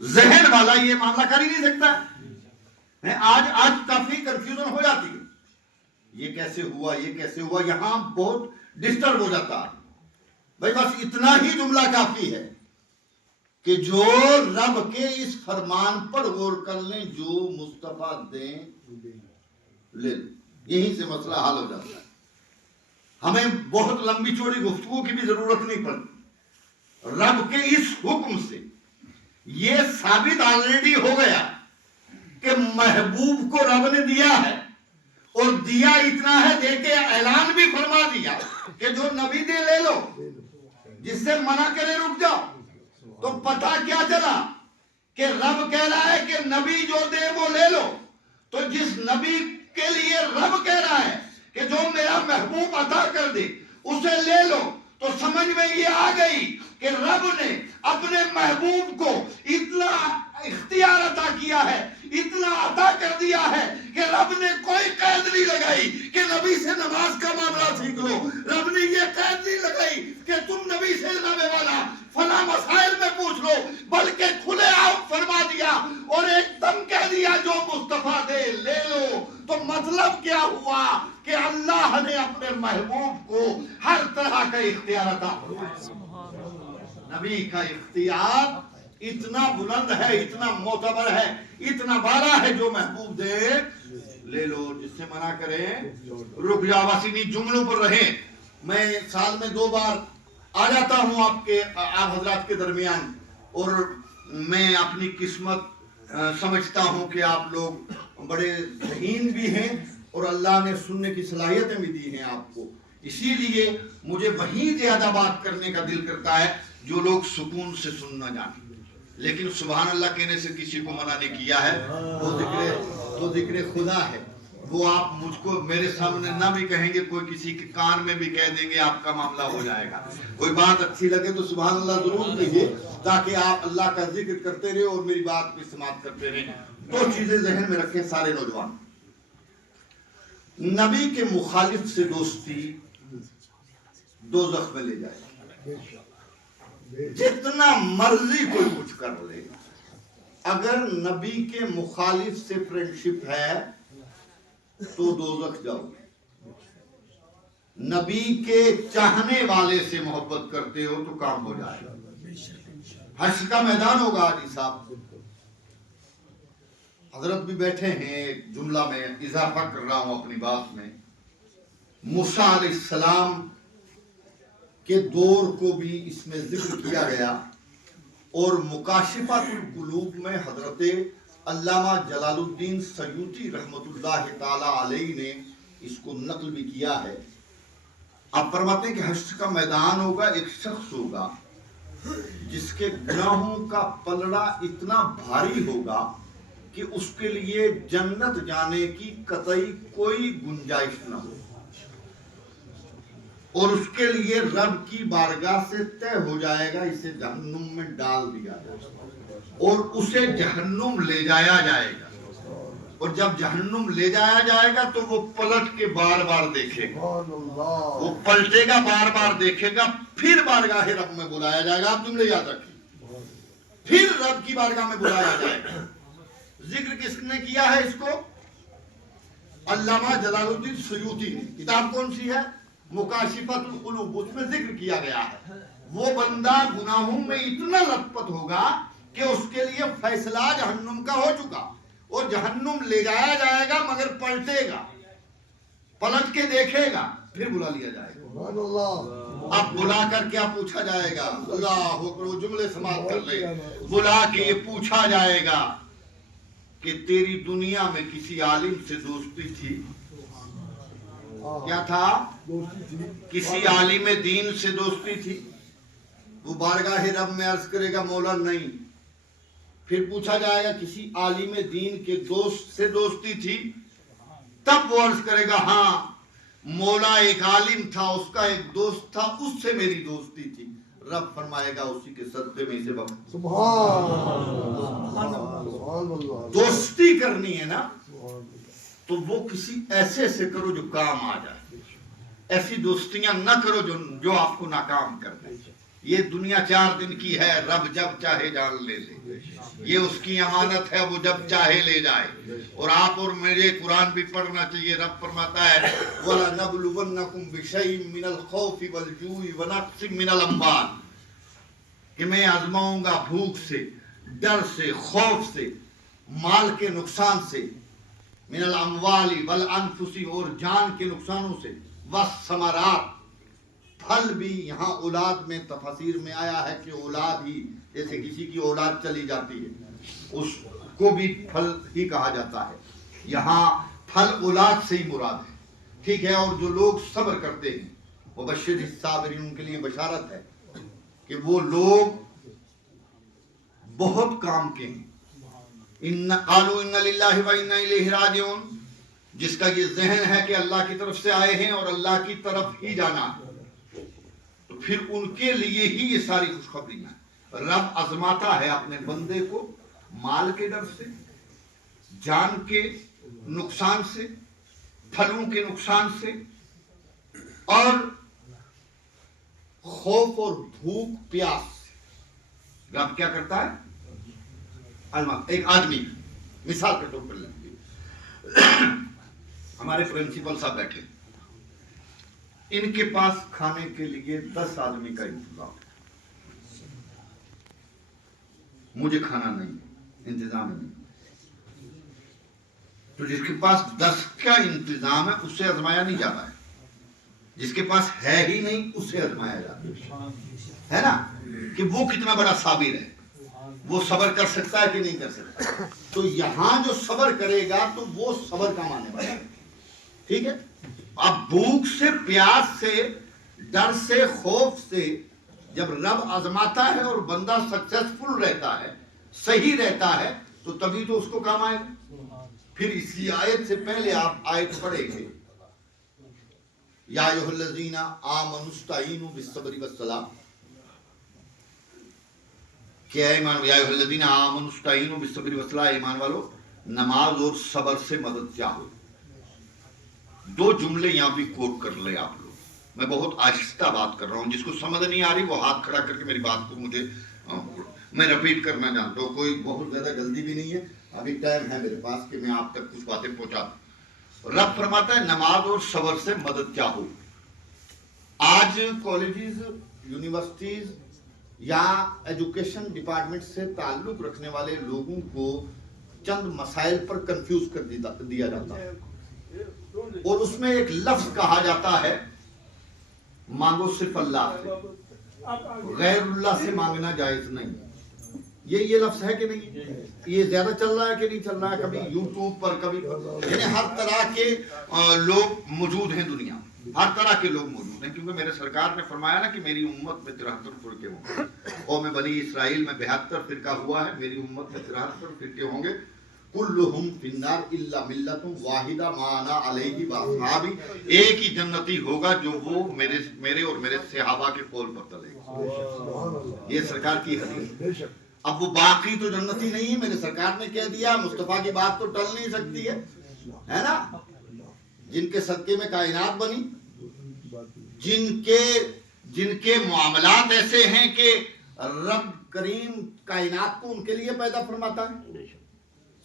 ذہن والا یہ معاملہ کر ہی نہیں سکتا ہے۔ آج کافی کنفیوژن ہو جاتی ہے، یہ کیسے ہوا، یہ کیسے ہوا، یہاں بہت ڈسٹرب ہو جاتا ہے۔ بھائی بس اتنا ہی جملہ کافی ہے کہ جو رب کے اس فرمان پر غور کر لیں، جو مصطفیٰ دیں لے لیں، یہیں سے مسئلہ حل ہو جاتا ہے۔ ہمیں بہت لمبی چوڑی گفتگو کی بھی ضرورت نہیں پڑتی۔ رب کے اس حکم سے یہ ثابت آلریڈی ہو گیا کہ محبوب کو رب نے دیا ہے، اور دیا اتنا ہے، دے کے اعلان بھی فرما دیا کہ جو نبی دے لے لو، جس سے منع کرے رک جاؤ۔ تو پتہ کیا چلا کہ رب کہہ رہا ہے کہ نبی جو دے وہ لے لو۔ تو جس نبی کے لیے رب کہہ رہا ہے کہ جو میرا محبوب عطا کر دے اسے لے لو، تو سمجھ میں یہ آ گئی کہ رب نے اپنے محبوب کو اتنا اختیار عطا کیا ہے، اتنا عطا کر دیا ہے کہ رب نے کوئی قید نہیں لگائی کہ نبی سے نماز کا معاملہ سیکھ لو۔ رب نے یہ قید نہیں لگائی کہ تم نبی سے نبی والا فلاں مسائل میں پوچھ لو، بلکہ کھلے آپ فرما دیا اور ایک دم کہہ دیا جو مصطفیٰ دے لے لو۔ تو مطلب کیا ہوا کہ اللہ نے اپنے محبوب کو ہر طرح کا اختیار عطا فرمایا۔ نبی کا اختیار اتنا بلند ہے، اتنا معتبر ہے، اتنا بڑا ہے، جو محبوب دے لے لو، جس سے منع کریں رک جاؤ۔ بس انہیں جملوں پر رہیں۔ میں سال میں 2 بار آ جاتا ہوں آپ حضرات کے درمیان، اور میں اپنی قسمت سمجھتا ہوں کہ آپ لوگ بڑے ذہین بھی ہیں اور اللہ نے سننے کی صلاحیتیں بھی دی ہیں آپ کو۔ اسی لیے مجھے وہیں زیادہ بات کرنے کا دل کرتا ہے جو لوگ سکون سے سننا جانیں۔ لیکن سبحان اللہ کہنے سے کسی کو منع نہیں کیا ہے، وہ ذکر خدا ہے۔ وہ آپ مجھ کو میرے سامنے نہ بھی کہیں گے، کوئی کسی کے کان میں بھی کہہ دیں گے، آپ کا معاملہ ہو جائے گا۔ کوئی بات اچھی لگے تو سبحان اللہ ضرور کہیے، تاکہ آپ اللہ کا ذکر کرتے رہے اور میری بات بھی سماعت کرتے رہے۔ 2 چیزیں ذہن میں رکھیں سارے نوجوان۔ نبی کے مخالف سے دوستی دوزخ میں لے جائے گا۔ جتنا مرضی کوئی کچھ کر لے، اگر نبی کے مخالف سے فرینڈشپ ہے تو دوزخ جاؤ گے۔ نبی کے چاہنے والے سے محبت کرتے ہو تو کام ہو جائے گا۔ حشر کا میدان ہوگا علی صاحب، حضرت بھی بیٹھے ہیں، ایک جملہ میں اضافہ کر رہا ہوں اپنی بات میں۔ موسیٰ علیہ السلام کے دور کو بھی اس میں ذکر کیا گیا، اور مکاشفۃ القلوب میں حضرت علامہ جلال الدین سیوطی رحمۃ اللہ تعالی علیہ نے اس کو نقل بھی کیا ہے۔ آپ فرماتے ہیں کہ حشر کا میدان ہوگا، ایک شخص ہوگا جس کے گناہوں کا پلڑا اتنا بھاری ہوگا کہ اس کے لیے جنت جانے کی قطعی کوئی گنجائش نہ ہو، اور اس کے لیے رب کی بارگاہ سے طے ہو جائے گا اسے جہنم میں ڈال دیا جائے گا، اور اسے جہنم لے جایا جائے گا، اور جب جہنم لے جایا جائے گا تو وہ پلٹ کے بار بار دیکھے گا، وہ پلٹے گا، بار بار دیکھے گا، پھر بارگاہ رب میں بلایا جائے گا۔ آپ جملے یاد رکھیں، پھر رب کی بارگاہ میں بلایا جائے گا۔ ذکر کس نے کیا ہے اس کو؟ علامہ جلال الدین سیوطی نے۔ کتاب کون سی ہے؟ مکاشفۃ القلوب، اس میں ذکر کیا گیا ہے۔ وہ بندہ گناہوں میں اتنا لت پت ہوگا کہ اس کے لیے فیصلہ جہنم کا ہو چکا، اور جہنم لے جایا جائے گا، مگر پلٹے گا، پلٹ کے دیکھے گا، پھر بلا لیا جائے گا۔ اب بلا کر کیا پوچھا جائے گا؟ اللہ اکبر، وہ جملے سماعت کر لے۔ بلا کے یہ پوچھا جائے گا کہ تیری دنیا میں کسی عالم سے دوستی تھی؟ کیا تھا؟ کسی عالم دین سے دوستی تھی؟ وہ بارگاہ رب میں عرض کرے گا مولا نہیں۔ پھر پوچھا جائے گا کسی عالم دین کے دوست سے دوستی تھی؟ تب وہ عرض کرے گا ہاں مولا، ایک عالم تھا، اس کا ایک دوست تھا، اس سے میری دوستی تھی۔ رب فرمائے گا اسی کے صدقے میں اسے بخش۔ دوستی کرنی ہے نا تو وہ کسی ایسے سے کرو جو کام آ جائے، ایسی دوستیاں نہ کرو جو آپ کو ناکام کر دیں۔ یہ دنیا 4 دن کی ہے، رب جب چاہے جان لے لے، یہ اس کی امانت ہے، وہ جب چاہے لے جائے۔ اور آپ اور میرے قرآن بھی پڑھنا چاہیے۔ رب فرماتا ہے وَلَنَبْلُوَنَّكُمْ بِشَيْءٍ مِّنَ الْخَوْفِ وَالْجُوعِ وَنَقْصٍ مِّنَ الْأَمْوَالِ، کہ میں آزماؤں گا بھوک سے، ڈر سے، خوف سے، مال کے نقصان سے، من الاموال والانفس اور جان کے نقصانوں سے، والثمرات پھل بھی۔ یہاں اولاد میں تفاسیر میں آیا ہے کہ اولاد ہی، جیسے کسی کی اولاد چلی جاتی ہے اس کو بھی پھل ہی کہا جاتا ہے، یہاں پھل اولاد سے ہی مراد ہے، ٹھیک ہے۔ اور جو لوگ صبر کرتے ہیں، وبشر الصابرین، ان کے لیے بشارت ہے کہ وہ لوگ بہت کام کے ہیں۔ قالوا ان للہ وانا الیہ راجعون، جس کا یہ ذہن ہے کہ اللہ کی طرف سے آئے ہیں اور اللہ کی طرف ہی جانا ہے، تو پھر ان کے لیے ہی یہ ساری خوشخبریاں ہیں۔ رب آزماتا ہے اپنے بندے کو مال کے ڈر سے، جان کے نقصان سے، پھلوں کے نقصان سے، اور خوف اور بھوک پیاس سے۔ رب کیا کرتا ہے؟ ایک آدمی مثال کے طور پر لیں، ہمارے پرنسپل صاحب بیٹھے، ان کے پاس کھانے کے لیے 10 آدمی کا انتظام ہے، مجھے کھانا نہیں، انتظام نہیں، تو جس کے پاس 10 کا انتظام ہے اسے آزمایا نہیں جاتا ہے، جس کے پاس ہے ہی نہیں اسے آزمایا جاتا ہے نا، کہ وہ کتنا بڑا صابر ہے، وہ صبر کر سکتا ہے کہ نہیں کر سکتا۔ تو یہاں جو صبر کرے گا تو وہ صبر کا معنی والا ہے، ٹھیک ہے۔ اب بھوک سے، پیاس سے، ڈر سے، خوف سے جب رب آزماتا ہے اور بندہ سکسیسفل رہتا ہے، صحیح رہتا ہے، تو تبھی تو اس کو کام آئے گا۔ پھر اسی آیت سے پہلے آپ آیت پڑھیں گے، یا ایھا الذین آمنوا استعینوا بالصبر والصلاۃ، کہ اے ایمان، یا ایھا الذین آمنوا استعینوا بالصبر والصلاۃ، ایمان والو نماز اور صبر سے مدد چاہو۔ 2 جملے یہاں بھی کوٹ کر لیں آپ لوگ، میں بہت آہستہ بات کر رہا ہوں، جس کو سمجھ نہیں آ رہی وہ ہاتھ کھڑا کر کے میری بات کو مجھے میں رپیٹ کرنا جانتا ہوں، کوئی بہت زیادہ جلدی بھی نہیں ہے، ابھی ٹائم ہے میرے پاس کہ میں آپ تک کچھ باتیں پہنچا دوں۔ رب فرماتا ہے نماز اور صبر سے مدد چاہو۔ آج کالجز، یونیورسٹیز یا ایجوکیشن ڈپارٹمنٹ سے تعلق رکھنے والے لوگوں کو چند مسائل پر کنفیوز کر دیا جاتا ہے، اور اس میں ایک لفظ کہا جاتا ہے مانگو صرف اللہ سے، غیر اللہ سے مانگنا جائز نہیں۔ یہ لفظ ہے کہ نہیں؟ یہ زیادہ چل رہا ہے کہ نہیں چل رہا ہے؟ کبھی یوٹیوب پر، کبھی، یعنی ہر طرح کے لوگ موجود ہیں، دنیا ہر طرح کے لوگ موجود ہیں، کیونکہ میرے سرکار نے فرمایا نا کہ میری امت میں 73 فرقے ہوں گے، قوم بنی اسرائیل میں 72 فرقہ ہوا ہے، میری امت میں 73 فرقے ہوں گے، کلہم فی النار الا ملۃ واحدہ ما انا علیہ واصحابی، ایک ہی جنتی ہوگا جو وہ میرے اور میرے صحابہ کے قول پر چلے گا۔ یہ سرکار کی حدیث۔ اب وہ باقی تو جنتی نہیں ہے، میرے سرکار نے کہہ دیا، مصطفیٰ کی بات تو ٹل نہیں سکتی ہے نا، جن کے صدقے میں کائنات بنی، جن کے معاملات ایسے ہیں کہ رب کریم کائنات کو ان کے لیے پیدا فرماتا ہے،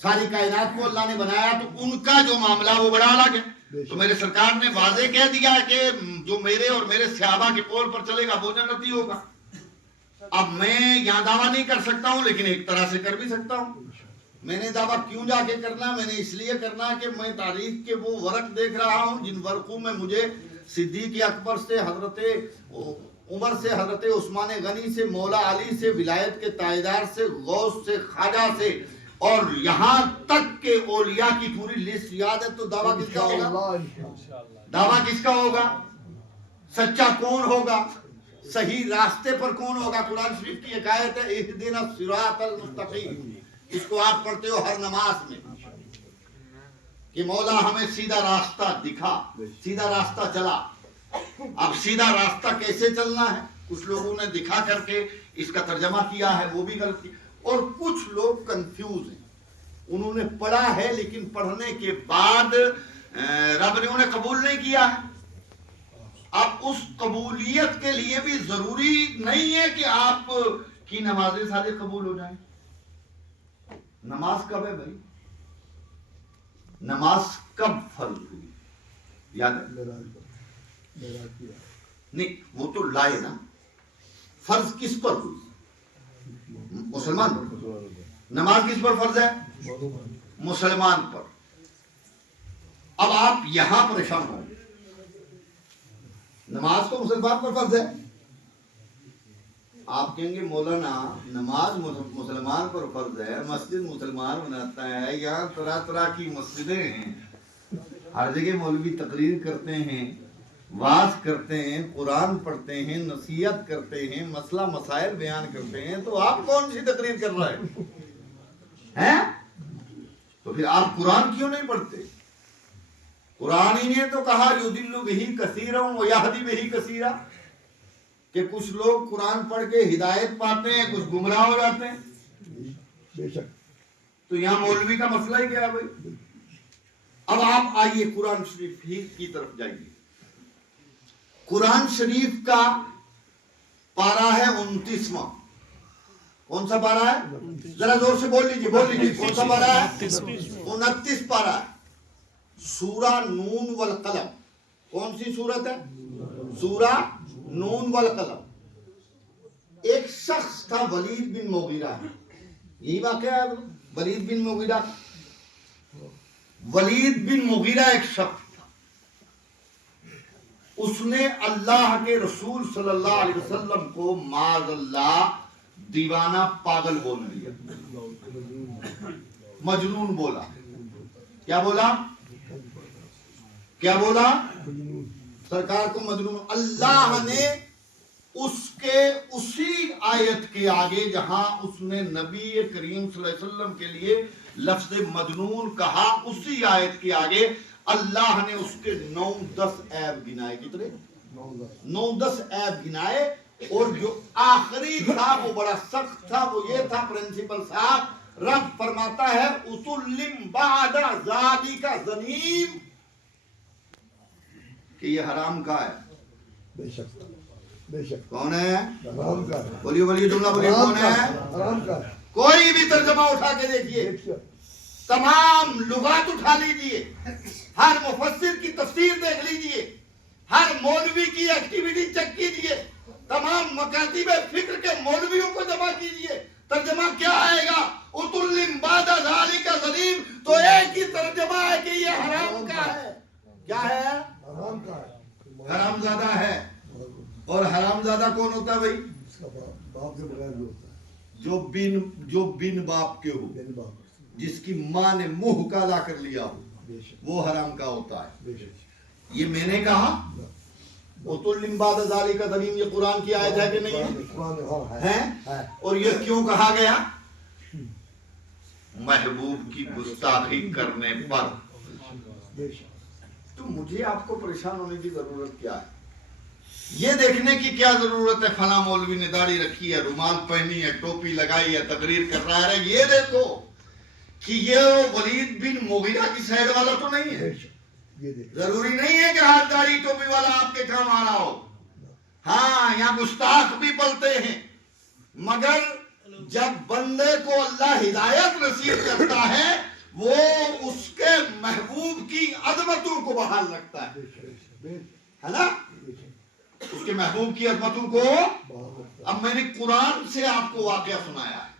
ساری کائنات کو اللہ نے بنایا، تو ان کا جو معاملہ وہ بڑا الگ ہے۔ تو میرے سرکار نے واضح کہہ دیا کہ جو میرے اور میرے صحابہ کے قول پر چلے گا وہ جنتی ہوگا۔ اب میں یہاں دعویٰ نہیں کر سکتا ہوں، لیکن ایک طرح سے کر بھی سکتا ہوں۔ میں نے دعویٰ کیوں جا کے کرنا؟ میں نے اس لیے کرنا کہ میں تاریخ کے وہ ورق دیکھ رہا ہوں جن ورقوں میں مجھے صدیق اکبر سے، حضرت عمر سے، حضرت عثمان غنی سے، مولا علی سے، ولایت کے تائیدار سے، غوث سے، خواجہ سے، اور یہاں تک کہ اولیاء کی پوری لسٹ یاد ہے۔ تو دعویٰ کس کا ہوگا؟ دعویٰ کس کا ہوگا؟ سچا کون ہوگا؟ صحیح راستے پر کون ہوگا؟ قرآن شریف کی ایک آیت ہے اہدنا الصراط المستقیم، اس کو آپ پڑھتے ہو ہر نماز میں کہ مولا ہمیں سیدھا راستہ دکھا، سیدھا راستہ چلا۔ اب سیدھا راستہ کیسے چلنا ہے؟ کچھ لوگوں نے دکھا کر کے اس کا ترجمہ کیا ہے، وہ بھی غلط کیا، اور کچھ لوگ کنفیوز ہیں، انہوں نے پڑھا ہے لیکن پڑھنے کے بعد رب نے انہیں قبول نہیں کیا ہے، اب اس قبولیت کے لیے بھی ضروری نہیں ہے کہ آپ کی نمازیں سارے قبول ہو جائیں. نماز کب ہے بھائی؟ نماز کب فرض ہوئی؟ یاد ہے؟ نہیں وہ تو لائے نا. فرض کس پر ہوئی؟ مسلمان پر. نماز کس پر فرض ہے؟ مسلمان پر. اب آپ یہاں پریشان ہوں، نماز تو مسلمان پر فرض ہے. آپ کہیں گے مولانا نماز مسلمان پر فرض ہے، مسجد مسلمان بناتا ہے، یہاں طرح طرح کی مسجدیں ہیں، ہر جگہ مولوی تقریر کرتے ہیں، واعظ کرتے ہیں، قرآن پڑھتے ہیں، نصیحت کرتے ہیں، مسئلہ مسائل بیان کرتے ہیں، تو آپ کون سی تقریر کر رہے ہیں؟ تو پھر آپ قرآن کیوں نہیں پڑھتے؟ قرآن ہی نے تو کہا یضل بہ کثیرا ویہدی بہ کثیرا، کہ کچھ لوگ قرآن پڑھ کے ہدایت پاتے ہیں، کچھ گمراہ ہو جاتے ہیں. بے شک. تو یہاں مولوی کا مسئلہ ہی کیا ہے بھائی؟ اب آپ آئیے قرآن شریف ہی کی طرف جائیے. قرآن شریف کا پارہ ہے 29واں. کون سا پارہ ہے؟ ذرا زور سے بول لیجیے. کون سا پارہ ہے؟ 29 پارہ ہے. سورہ نون والقلم. کون سی سورت ہے؟ سورہ نون والقلم. ایک شخص تھا ولید بن مغیرہ، یہی واقعہ ہے ولید بن مغیرہ. ولید بن مغیرہ ایک شخص تھا، اس نے اللہ کے رسول صلی اللہ علیہ وسلم کو معاذ اللہ دیوانہ پاگل بول دیا، مجنون بولا. کیا بولا؟ کیا بولا؟ سرکار کو مجنون. اللہ نے اس کے اسی آیت کے آگے جہاں اس نے نبی کریم صلی اللہ علیہ وسلم کے لیے لفظ مجنون کہا، اسی آیت کے آگے اللہ نے اس کے 9-10 عیب گنائے. کتنے؟ 9-10 عیب گنائے. اور جو آخری تھا وہ بڑا سخت تھا. وہ یہ تھا پرنسپل صاحب، رب فرماتا ہے اُتُلِّمْ بَعْدَ ذَلِكَ ذَنِيمٌ، کہ یہ حرام کا ہے. بے شک بے شک. کون ہے؟ حرام کا ہے. بولیے جملہ بولیے. کون ہے؟ حرام کا ہے. کوئی بھی ترجمہ اٹھا کے دیکھیے، تمام لغات اٹھا لیجئے، ہر مفسر کی تفسیر دیکھ لیجئے، ہر مولوی کی ایکٹیویٹی چیک کیجئے، تمام مکاتب فکر کے مولویوں کو جمع کیجئے، ترجمہ کیا آئے گا؟ اُتُلِّمْ بَعْدَ ذَلِكَ ذَنِيمٌ. تو ایک ہی ترجمہ ہے کہ یہ حرام کا ہے. کیا ہے؟ حرام کا ہے. حرام زادہ ہے. اور حرام زادہ کون ہوتا ہے بھائی؟ اس کا باپ کے بغیر جو ہوتا ہے، جو بن باپ کے ہو، میرے باپ. جس کی ماں نے منہ کالا کر لیا ہو، بے شک وہ حرام کا ہوتا ہے. بے شک. یہ میں نے کہا اُتُلِّمْ بَعْدَ ذَلِكَ ذَنِيمٌ، یہ قرآن کی آیت ہے کہ نہیں ہے؟ قرآن ہے. ہے. اور یہ کیوں کہا گیا؟ محبوب کی گستاخی کرنے پر. بے شک. تو مجھے آپ کو پریشان ہونے کی ضرورت کیا ہے؟ یہ دیکھنے کی کیا ضرورت ہے فلاں مولوی نے داڑھی رکھی ہے، رومال پہنی ہے، ٹوپی لگائی ہے، تقریر کر رہا ہے؟ یہ دیکھو کہ یہ ولید بن مغیرہ کی سائیڈ والا تو نہیں ہے. بے شک. یہ دیکھ. ضروری نہیں ہے کہ ہر داڑھی ٹوپی والا آپ کے کام آ رہا ہو. ہاں یہاں گستاخ بھی پلتے ہیں، مگر جب بندے کو اللہ ہدایت نصیب کرتا ہے وہ اس کے محبوب کی عظمتوں کو بحال رکھتا ہے. ہے نا؟ اس کے محبوب کی عظمتوں کو. اب میں نے قرآن سے آپ کو واقعہ سنایا ہے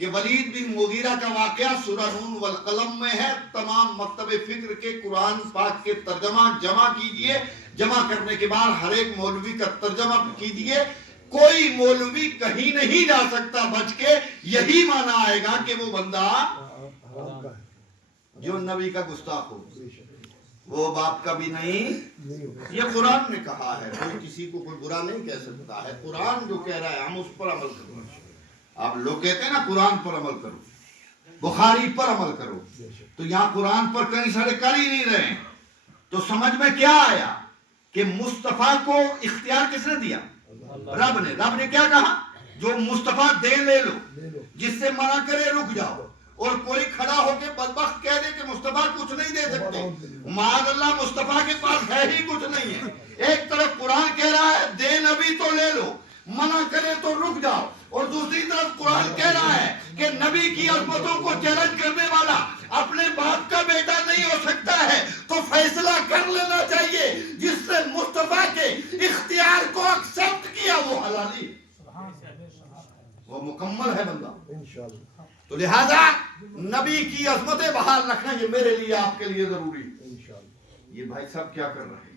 کہ ولید بن مغیرہ کا واقعہ سورہ نون والقلم میں ہے. تمام مکتب فکر کے قرآن پاک کے ترجمہ جمع کیجئے، جمع کرنے کے بعد ہر ایک مولوی کا ترجمہ کیجئے. کوئی مولوی کہیں نہیں جا سکتا بچ کے. یہی معنی آئے گا کہ وہ بندہ جو نبی کا گستاخ ہو، وہ باپ کا بھی نہیں. یہ قرآن نے کہا ہے، کوئی کسی کو کوئی برا نہیں کہہ سکتا ہے. قرآن جو کہہ رہا ہے ہم اس پر عمل کرو. آپ لوگ کہتے ہیں نا قرآن پر عمل کرو، بخاری پر عمل کرو، تو یہاں قرآن پر کئی سارے کر ہی نہیں رہے ہیں. تو سمجھ میں کیا آیا کہ مصطفیٰ کو اختیار کس نے دیا؟ رب نے. رب نے کیا کہا؟ جو مصطفیٰ دے لے لو، جس سے منع کرے رک جاؤ. اور کوئی کھڑا ہو کے بدبخت کہہ دے کہ مصطفیٰ کچھ نہیں دے سکتے، معاذ اللہ مصطفیٰ کے پاس ہے ہی کچھ نہیں ہے۔ ایک طرف قرآن کہہ رہا ہے دے نبی تو لے لو، منع کرے تو رک جاؤ، اور دوسری طرف قرآن کہہ رہا ہے کہ نبی کی عظمتوں کو چیلنج کرنے والا اپنے باپ کا بیٹا نہیں ہو سکتا ہے، تو فیصلہ کر لینا چاہیے جس نے مصطفیٰ کے اختیار کو ایکسپٹ کیا وہ حلالی، وہ مکمل ہے بندہ۔ انشاءاللہ تو لہذا نبی کی عظمتیں بحال رکھنا یہ میرے لیے آپ کے لیے ضروری ہے۔ انشاءاللہ یہ بھائی صاحب کیا کر رہے ہیں؟